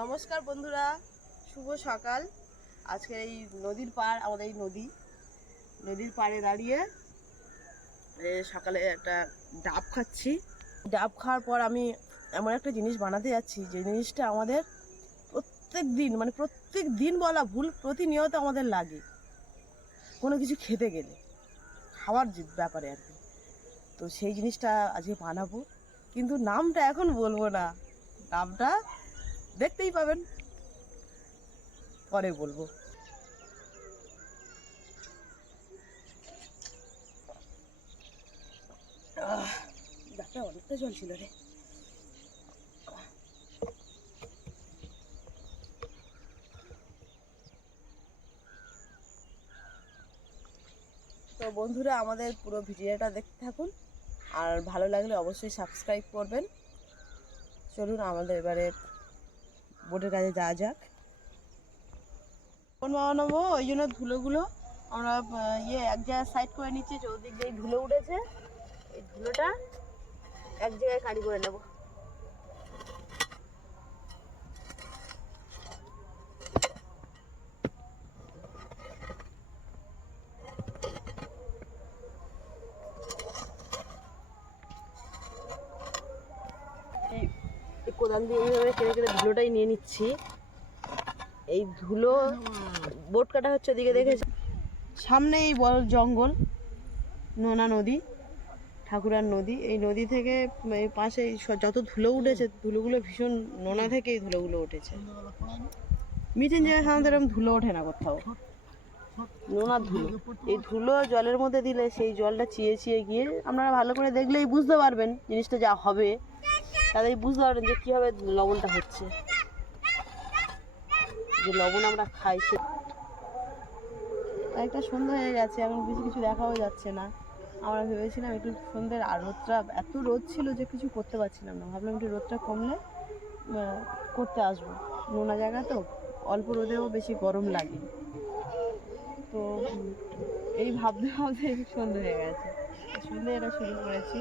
নমস্কার বন্ধুরা, শুভ সকাল। আজকে এই নদীর পাড়, আমাদের এই নদীর পাড়ে দাঁড়িয়ে সকালে একটা ডাব খাচ্ছি। ডাব খাওয়ার পর আমি এমন একটা জিনিস বানাতে যাচ্ছি যে জিনিসটা আমাদের প্রত্যেক দিন বলা ভুল, প্রতিনিয়ত আমাদের লাগে কোনো কিছু খেতে গেলে, খাওয়ার ব্যাপারে আর কি। তো সেই জিনিসটা আজকে বানাবো, কিন্তু নামটা এখন বলবো না, নামটা দেখতেই পাবেন, পরে বলবো। ডাবটা অনেকটা জল ছিল রে। তো বন্ধুরা, আমাদের পুরো ভিডিওটা দেখতে থাকুন, আর ভালো লাগলে অবশ্যই সাবস্ক্রাইব করবেন। চলুন আমাদের এবারে বোটের কাছে যাওয়া যাক। কোন বানাবো, ওই জন্য ধুলোগুলো আমরা এক জায়গায় সাইড করে নিচ্ছি। চৌদিক দিয়ে ধুলো উঠেছে, এই ধুলোটা এক জায়গায় কাঁড়ি করে নেব। এই কোদাল দিয়ে এইভাবে কেটে কেটে ধুলোটাই নিয়ে নিচ্ছি। এই ধুলো বোট কাটা হচ্ছে ওদিকে, দেখেছি সামনে এই বড় জঙ্গল, নোনা নদী, ঠাকুরার নদী। এই নদী থেকে এই পাশে যত ধুলো উঠেছে, ধুলোগুলো ভীষণ নোনা থেকে এই ধুলোগুলো উঠেছে। মিটিং জায়গায় সাধারণত এরকম ধুলো ওঠে না কোথাও, নোনা ধুলো। এই ধুলো জলের মধ্যে দিলে সেই জলটা চিয়ে চিয়ে গিয়ে, আপনারা ভালো করে দেখলেই বুঝতে পারবেন জিনিসটা যা হবে, তাতেই বুঝতে পারবেন যে কীভাবে লবণটা হচ্ছে, যে লবণ আমরা খাই। সে একটা সন্ধ্যা হয়ে গেছে, এখন বেশি কিছু দেখাও যাচ্ছে না। আমরা ভেবেছিলাম একটু সন্ধ্যের, আর রোদটা এত রোদ ছিল যে কিছু করতে পারছিলাম না। ভাবলাম একটু রোদটা কমলে করতে আসবো, নোনা জায়গা তো, অল্প রোদেও বেশি গরম লাগে। তো এই ভাবতে ভাবতে সন্ধ্যে হয়ে গেছে, সন্ধ্যে এটা শুরু করেছি।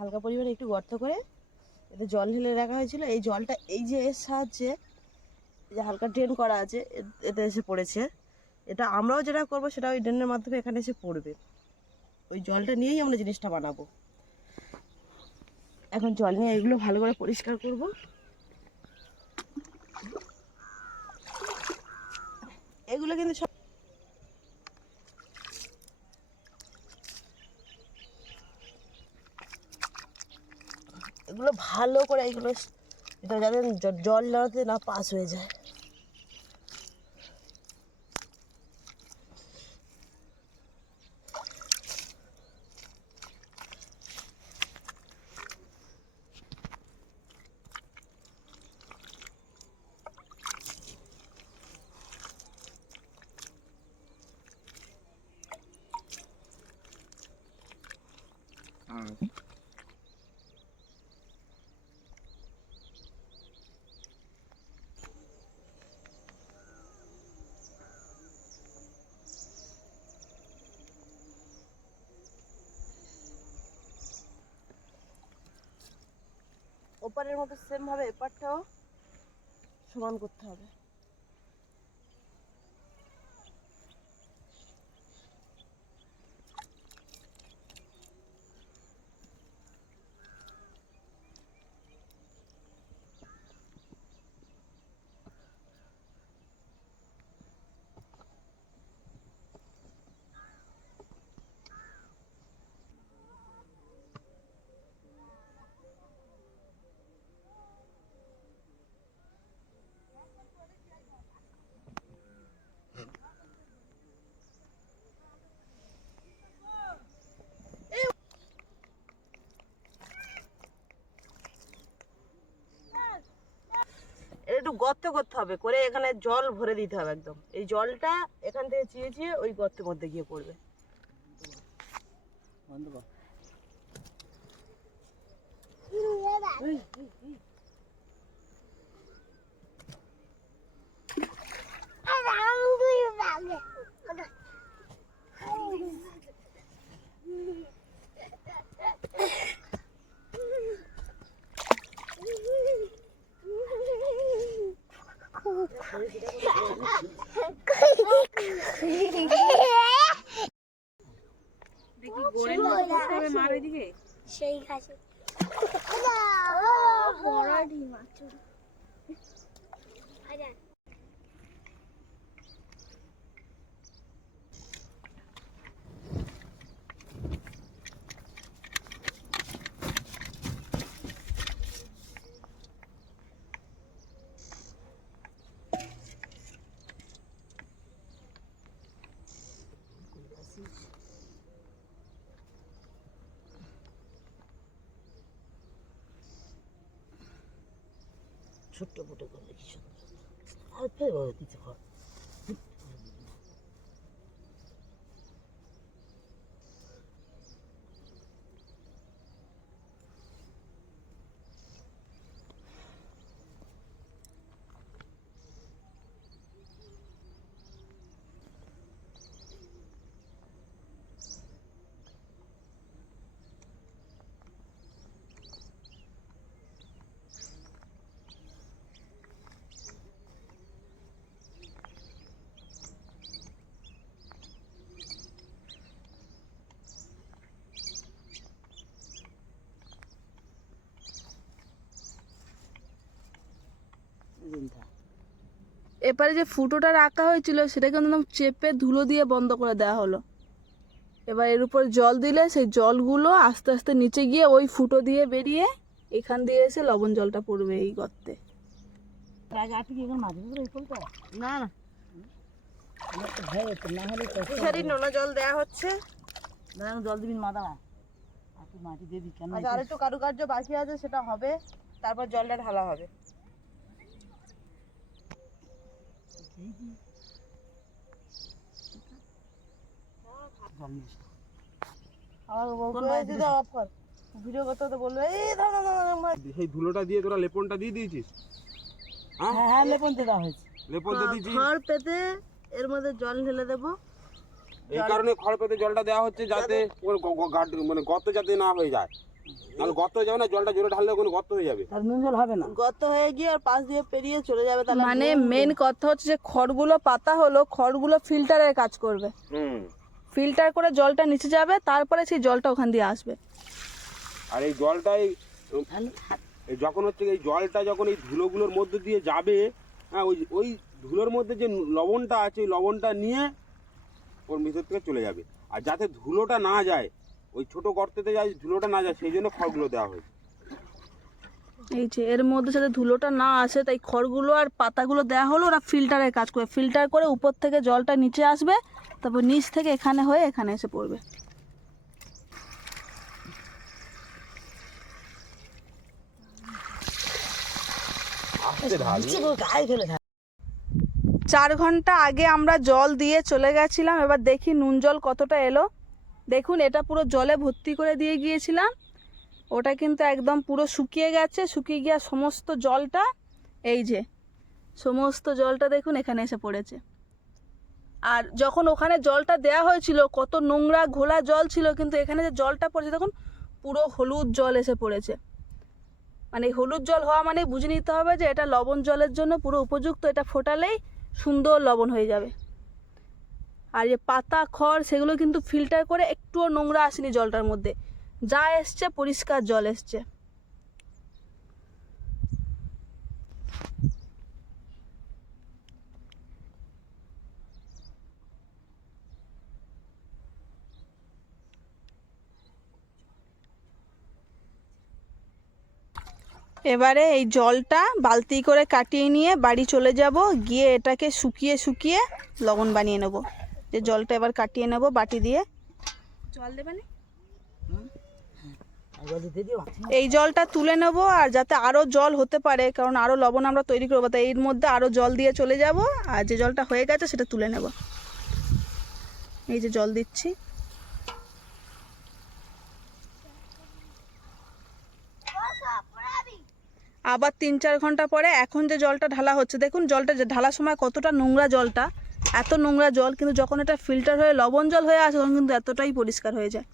হালকা পরিমাণে একটু গর্ত করে এতে জল ঢেলে রাখা হয়েছিল। এই জলটা এই যে এর সাহায্যে, যে হালকা ড্রেন করা আছে, এতে এসে পড়েছে। এটা আমরাও যেটা করবো সেটা ওই ড্রেনের মাধ্যমে এখানে এসে পড়বে। ওই জলটা নিয়েই আমরা জিনিসটা বানাবো। এখন জল নিয়ে এগুলো ভালো করে পরিষ্কার করব। এগুলো কিন্তু সব এগুলো ভালো করে, এগুলো যাতে জল নাড়াতে না পাস হয়ে যায়। ওপারের মতো সেম ভাবে এপারটাও সমান করতে হবে। একটু গর্ত করতে হবে, করে এখানে জল ভরে দিতে হবে একদম। এই জলটা এখান থেকে চিয়ে চিয়ে ওই গর্তের মধ্যে গিয়ে পড়বে। সেই ঘাসে বড় ডিম আছে। ছোট্ট ফুটো করলে কি সুন্দর আর ফের দিতে হয়। এপারে যে ফুটোটা রাখা হয়েছিল সেটা কিন্তু চেপে ধুলো দিয়ে বন্ধ করে দেওয়া হলো। এবার এর উপর জল দিলে সেই জলগুলো আস্তে আস্তে নিচে গিয়ে ওই ফুটো দিয়ে বেরিয়ে এখান দিয়ে এসে লবণ জলটা পড়বে এই গর্তে। না নোনা জল দেওয়া হচ্ছে। জল দিবি মাদা মাটি দিবি কেন? আর একটু কারুকার্য বাকি আছে, সেটা হবে, তারপর জলটা ঢালা হবে। সেই ধুলোটা দিয়ে তোরা লেপনটা দিয়ে দিয়েছিস? হ্যাঁ লেপন দেওয়া হয়েছে। লেপন দিয়ে দিয়েছিস, খড় পেতে এর মধ্যে জল ঢেলে দেবো। এই কারণে খড় পেতে জলটা দেওয়া হচ্ছে যাতে ওর মানে গর্ত যাতে না হয়ে যায়। নাহলে গর্ত হয়ে যাবে না, জলটা জোরে ঢাললে কোনো গর্ত হয়ে যাবে, তার নুন জল হবে না, গর্ত হয়ে গিয়ে আর পাশ দিয়ে পেরিয়ে চলে যাবে। তাহলে মানে মেন কথা হচ্ছে যে খড়গুলো পাতা হলো, খড়গুলো ফিল্টারের কাজ করবে। ফিল্টার করে জলটা নিচে যাবে, তারপরে সেই জলটা ওখান দিয়ে আসবে। আর এই জলটাই যখন হচ্ছে এই জলটা যখন এই ধুলোগুলোর মধ্যে দিয়ে যাবে, হ্যাঁ, ওই ধুলোর মধ্যে যে লবণটা আছে ওই লবণটা নিয়ে ওর ভিতর থেকে চলে যাবে। আর যাতে ধুলোটা না যায়, ওই ছোট গর্তেতে যায় ধুলোটা না যায়, সেই জন্য খড়গুলো দেওয়া হয়েছে। এই যে এর মধ্যে যাতে ধুলোটা না আসে তাই খড়গুলো আর পাতাগুলো দেওয়া হলো, ওরা ফিল্টারের কাজ করে। ফিল্টার করে উপর থেকে জলটা নিচে আসবে, তারপর নিচ থেকে এখানে হয়ে এখানে এসে পড়বে। গায়ে 4 ঘন্টা আগে আমরা জল দিয়ে চলে গেছিলাম। এবার দেখি নুন জল কতটা এলো। দেখুন, এটা পুরো জলে ভর্তি করে দিয়ে গিয়েছিলাম, ওটা কিন্তু একদম পুরো শুকিয়ে গেছে। শুকিয়ে গিয়ে সমস্ত জলটা, এই যে সমস্ত জলটা দেখুন এখানে এসে পড়েছে। আর যখন ওখানে জলটা দেয়া হয়েছিল কত নোংরা ঘোলা জল ছিল, কিন্তু এখানে যে জলটা পড়েছে দেখুন পুরো হলুদ জল এসে পড়েছে। মানে হলুদ জল হওয়া মানে বুঝে নিতে হবে যে এটা লবণ জলের জন্য পুরো উপযুক্ত, এটা ফোটালেই সুন্দর লবণ হয়ে যাবে। আর যে পাতা খড় সেগুলো কিন্তু ফিল্টার করে একটুও নোংরা আসেনি জলটার মধ্যে, যা এসছে পরিষ্কার জল এসছে। এবারে এই জলটা বালতি করে কাটিয়ে নিয়ে বাড়ি চলে যাব, গিয়ে এটাকে শুকিয়ে শুকিয়ে লবণ বানিয়ে নেব। যে জলটা এবার কাটিয়ে নেব বাটি দিয়ে। জল দেবে না, এই জলটা তুলে নেব, আর যাতে আরও জল হতে পারে, কারণ আরও লবণ আমরা তৈরি করবো, তাই এর মধ্যে আরও জল দিয়ে চলে যাব। আর যে জলটা হয়ে গেছে সেটা তুলে নেব। এই যে জল দিচ্ছি। আবার 3-4 ঘন্টা পরে এখন যে জলটা ঢালা হচ্ছে, দেখুন জলটা ঢালার সময় কতটা নোংরা জলটা, এত নোংরা জল, কিন্তু যখন এটা ফিল্টার হয়ে লবণ জল হয়ে আসে তখন কিন্তু এতটাই পরিষ্কার হয়ে যায়।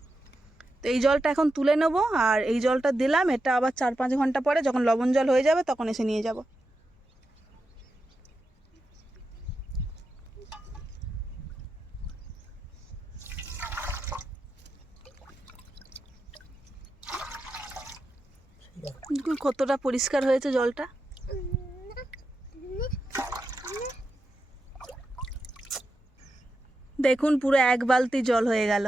তো এই জলটা এখন তুলে নেব, আর এই জলটা দিলাম, এটা আবার 4-5 ঘন্টা পরে যখন লবণ জল হয়ে যাবে তখন এসে নিয়ে যাব। কতটা পরিষ্কার হয়েছে জলটা। দেখুন পুরো 1 বালতি জল হয়ে গেল।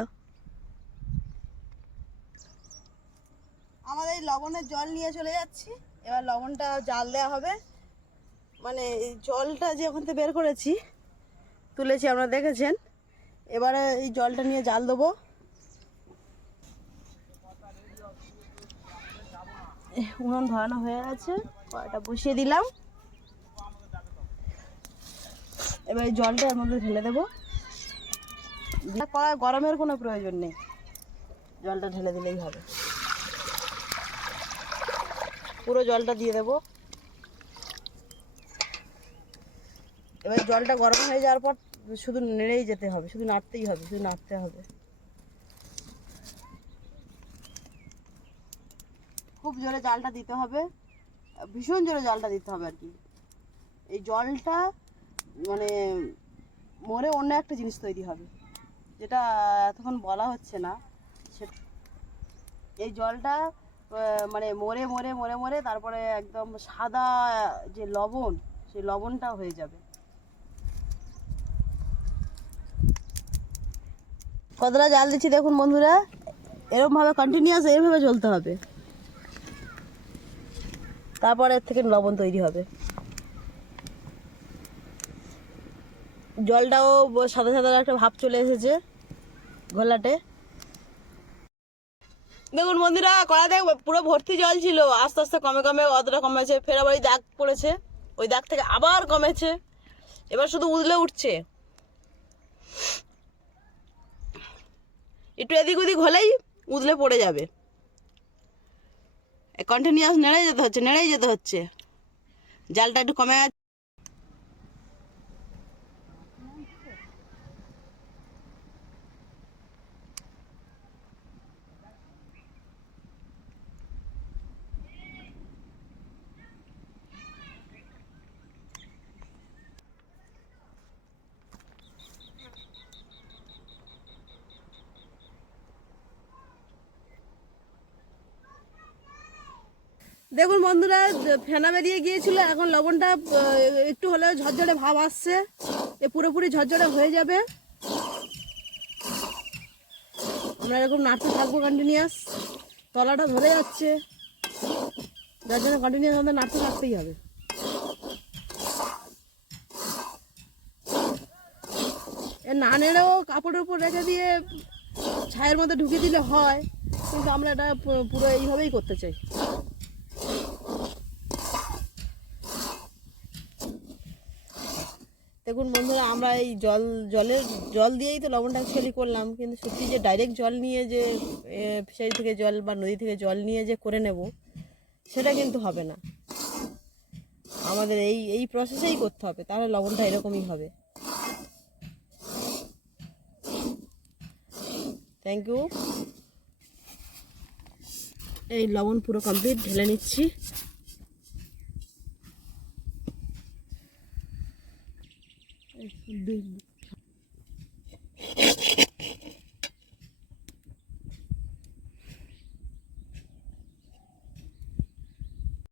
আমাদের এই লবণের জল নিয়ে চলে যাচ্ছি। এবার লবণটা জাল দেওয়া হবে, মানে এই জলটা যে ওখান থেকে বের করেছি তুলেছি আপনারা দেখেছেন। এবারে এই জলটা নিয়ে জাল দেবো। উনুন ধরানো হয়ে গেছে, কড়াইটা বসিয়ে দিলাম। এবার এই জলটা এর মধ্যে ঢেলে দেবো। কড়াই গরমের কোনো প্রয়োজন নেই, জলটা ঢেলে দিলেই হবে। পুরো জলটা দিয়ে দেবো। এবার জলটা গরম হয়ে যাওয়ার পর শুধু নেড়েই যেতে হবে, শুধু নাড়তেই হবে, শুধু নাড়তে হবে। খুব জোরে জালটা দিতে হবে, ভীষণ জোরে জালটা দিতে হবে আর কি। এই জলটা মানে মরে অন্য একটা জিনিস তৈরি হবে, যেটা এতক্ষণ বলা হচ্ছে না। এই জলটা মানে মরে মরে মরে মরে তারপরে একদম সাদা যে লবণ, সেই লবণটা হয়ে যাবে। কতটা জাল দিচ্ছি দেখুন বন্ধুরা, এরকমভাবে কন্টিনিউয়াস এইভাবে চলতে হবে, তারপরে এর থেকে লবণ তৈরি হবে। জলটাও সাদা সাদা একটা ভাব চলে এসেছে ঘোলাটে। দেখুন বন্ধুরা, কড়াতে পুরো ভর্তি জল ছিল, আস্তে আস্তে কমে কমে অতটা কমেছে, ফের আবার ওই দাগ পড়েছে, ওই দাগ থেকে আবার কমেছে, এবার শুধু উদলে উঠছে। একটু এদিক ওদিক হলেই উদলে পড়ে যাবে। কন্টিনিউয়াস নেড়েই যেতে হচ্ছে, নেড়েই যেতে হচ্ছে। জালটা একটু কমে গেছে। দেখুন বন্ধুরা, ফেনা বেরিয়ে গিয়েছিল, এখন লবণটা একটু হলেও ঝরঝরে ভাব আসছে, এ পুরোপুরি ঝরঝরে হয়ে যাবে। আমরা এরকম নাড়তে থাকবো কন্টিনিউয়াস, তলাটা ধরে যাচ্ছে, যার জন্য কন্টিনিউয়াস আমাদের নাড়তে থাকতেই হবে। এ না নেড়েও কাপড়ের উপর রেখে দিয়ে ছায়ের মধ্যে ঢুকিয়ে দিলে হয়, কিন্তু আমরা এটা পুরো এইভাবেই করতে চাই। দেখুন বন্ধুরা, আমরা এই জল দিয়েই তো লবণটা অ্যাকচুয়ালি করলাম, কিন্তু সত্যি যে ডাইরেক্ট জল নিয়ে যে ফিশারি থেকে জল বা নদী থেকে জল নিয়ে যে করে নেব, সেটা কিন্তু হবে না। আমাদের এই প্রসেসেই করতে হবে, তাহলে লবণটা এরকমই হবে। Thank you. এই লবণ পুরো কমপ্লিট ঢেলে নিচ্ছি।